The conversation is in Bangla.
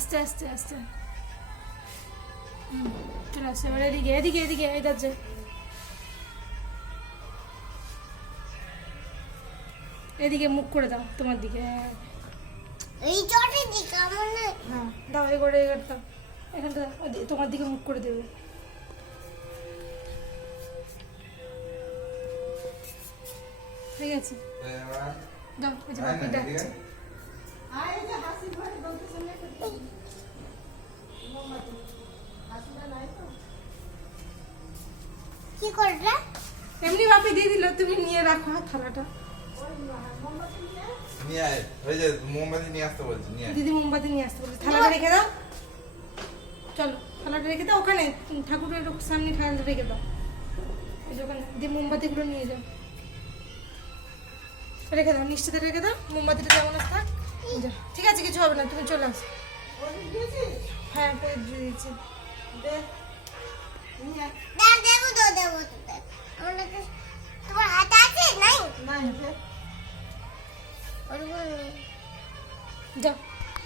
আস্তে আস্তে আস্তে চলে আসছে। এবার এদিকে এদিকে এদিকে এই দরজা, এদিকে মুখ করে দাও তোমার দিকে। এই চটের দিকে আমার না। হ্যাঁ দাও, এগোড়ে এগোড়ে দাও, এখানটা তোমার দিকে মুখ করে দেবে। ঠিক আছে দাও, ওই যে বাপি ডাকছে। কি করবে? এমনি বাপি দিয়ে দিল, তুমি নিয়ে রাখো থালাটা। নিয়ে আয়, ওই যে মোমবাতি নিয়ে আসতে বলছি, নিয়ে আয়। দিদি মোমবাতি নিয়ে আসতে বলছে, থালাটা রেখে দাও। চলো থালাটা রেখে দাও ওখানে, ঠাকুরের সামনে থালাটা রেখে দাও। ওই যে ওখানে দিয়ে মোমবাতিগুলো নিয়ে যাও, রেখে দাও নিশ্চিত রেখে দাও। মোমবাতিটা যেমন থাক, যা। ঠিক আছে কিছু হবে না, তুমি চলে আসো। হ্যাঁ করে দিয়ে দিয়েছি। দেবো তো দেবো তো। আমার কাছে তোমার হাতে আছে নাই? ওরকম নেই। যাও